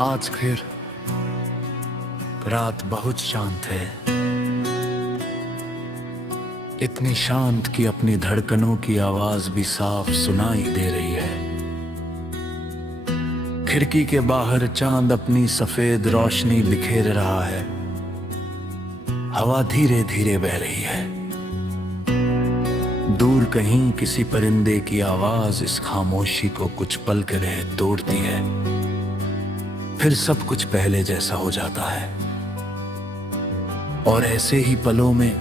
आज फिर रात बहुत शांत है, इतनी शांत कि अपनी धड़कनों की आवाज भी साफ सुनाई दे रही है। खिड़की के बाहर चांद अपनी सफेद रोशनी बिखेर रहा है। हवा धीरे धीरे बह रही है। दूर कहीं किसी परिंदे की आवाज इस खामोशी को कुछ पल के लिए तोड़ती है। फिर सब कुछ पहले जैसा हो जाता है। और ऐसे ही पलों में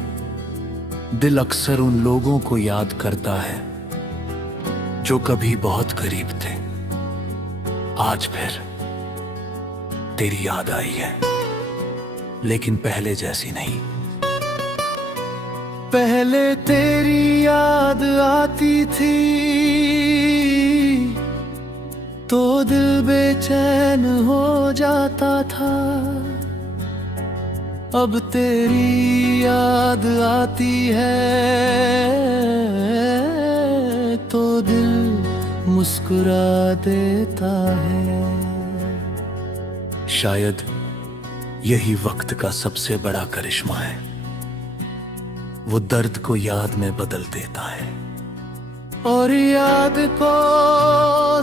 दिल अक्सर उन लोगों को याद करता है जो कभी बहुत करीब थे। आज फिर तेरी याद आई है, लेकिन पहले जैसी नहीं। पहले तेरी याद आती थी तो दिल बेचैन हो जाता था। अब तेरी याद आती है तो दिल मुस्कुरा देता है। शायद यही वक्त का सबसे बड़ा करिश्मा है। वो दर्द को याद में बदल देता है और याद को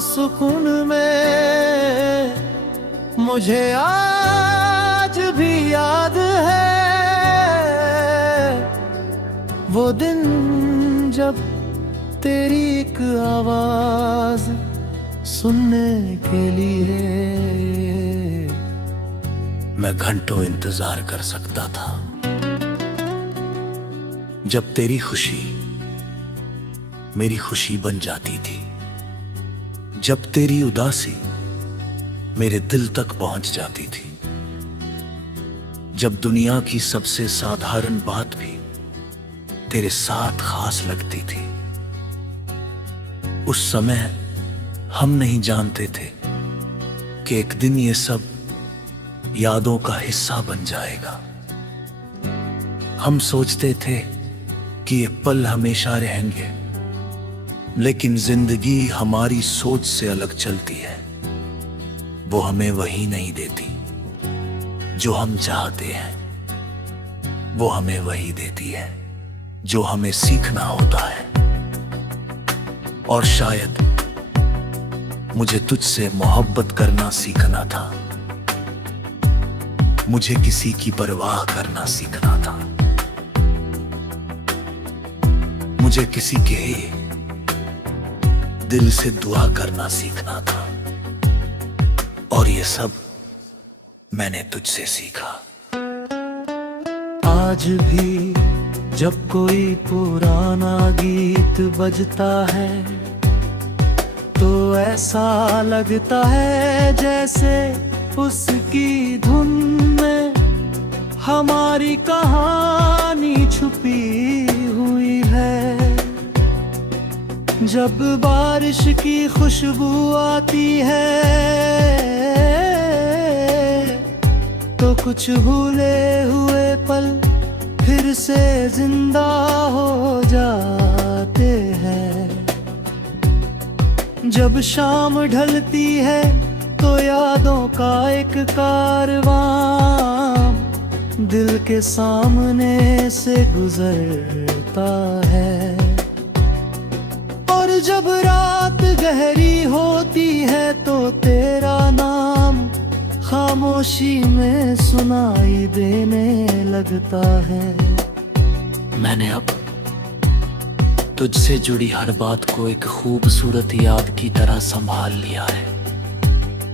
सुकून में मुझे आज भी याद है वो दिन जब तेरी एक आवाज सुनने के लिए मैं घंटों इंतजार कर सकता था। जब तेरी खुशी मेरी खुशी बन जाती थी, जब तेरी उदासी मेरे दिल तक पहुंच जाती थी, जब दुनिया की सबसे साधारण बात भी तेरे साथ खास लगती थी। उस समय हम नहीं जानते थे कि एक दिन ये सब यादों का हिस्सा बन जाएगा। हम सोचते थे कि ये पल हमेशा रहेंगे, लेकिन जिंदगी हमारी सोच से अलग चलती है। वो हमें वही नहीं देती जो हम चाहते हैं, वो हमें वही देती है जो हमें सीखना होता है। और शायद मुझे तुझसे मोहब्बत करना सीखना था, मुझे किसी की परवाह करना सीखना था, मुझे किसी के दिल से दुआ करना सीखना था। और ये सब मैंने तुझसे सीखा। आज भी जब कोई पुराना गीत बजता है तो ऐसा लगता है जैसे उसकी धुन में हमारी कहानी छुपी हुई है। जब बारिश की खुशबू आती है तो कुछ भूले हुए पल फिर से जिंदा हो जाते हैं। जब शाम ढलती है तो यादों का एक कारवां दिल के सामने से गुजरता है। और जब रात गहरी होती है तो तेरा नाम खामोशी में सुनाई देने लगता है। मैंने अब तुझसे जुड़ी हर बात को एक खूबसूरत याद की तरह संभाल लिया है,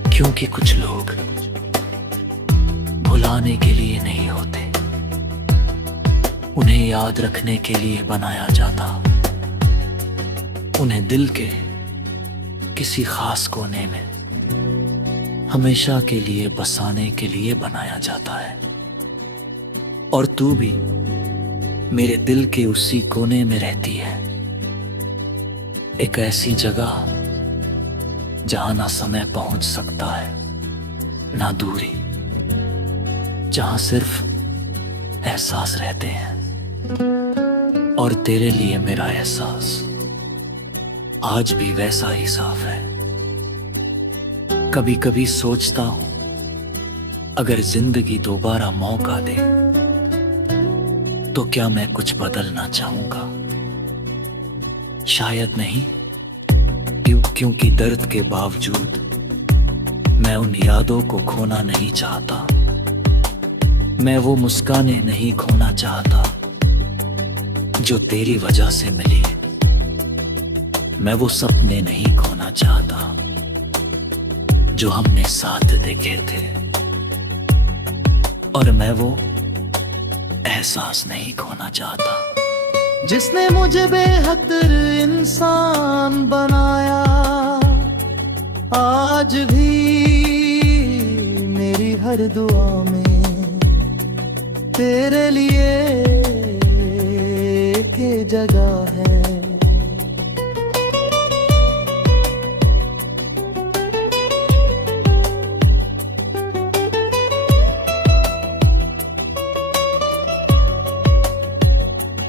क्योंकि कुछ लोग भुलाने के लिए नहीं होते, उन्हें याद रखने के लिए बनाया जाता। उन्हें दिल के किसी खास कोने में हमेशा के लिए बसाने के लिए बनाया जाता है। और तू भी मेरे दिल के उसी कोने में रहती है, एक ऐसी जगह जहां ना समय पहुंच सकता है ना दूरी, जहां सिर्फ एहसास रहते हैं। और तेरे लिए मेरा एहसास आज भी वैसा ही साफ है। कभी कभी सोचता हूं अगर जिंदगी दोबारा मौका दे तो क्या मैं कुछ बदलना चाहूंगा? शायद नहीं, क्योंकि दर्द के बावजूद मैं उन यादों को खोना नहीं चाहता। मैं वो मुस्कानें नहीं खोना चाहता जो तेरी वजह से मिली। मैं वो सपने नहीं खोना चाहता जो हमने साथ देखे थे। और मैं वो एहसास नहीं खोना चाहता जिसने मुझे बेहतर इंसान बनाया। आज भी मेरी हर दुआ में तेरे लिए एक जगह है।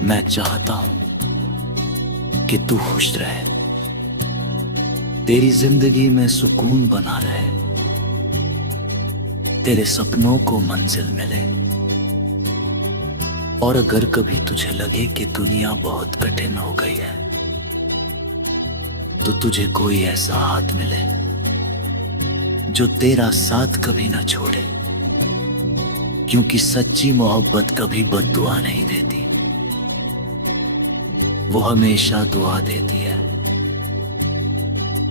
मैं चाहता हूं कि तू खुश रहे, तेरी जिंदगी में सुकून बना रहे, तेरे सपनों को मंजिल मिले। और अगर कभी तुझे लगे कि दुनिया बहुत कठिन हो गई है तो तुझे कोई ऐसा हाथ मिले जो तेरा साथ कभी ना छोड़े, क्योंकि सच्ची मोहब्बत कभी बद्दुआ नहीं देती, वो हमेशा दुआ देती है।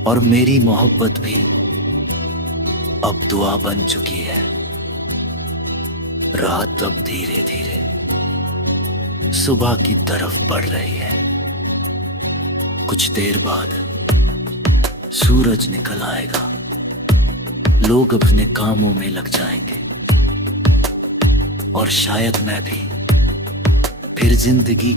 और मेरी मोहब्बत भी अब दुआ बन चुकी है। रात अब धीरे धीरे सुबह की तरफ बढ़ रही है। कुछ देर बाद सूरज निकल आएगा, लोग अपने कामों में लग जाएंगे और शायद मैं भी फिर जिंदगी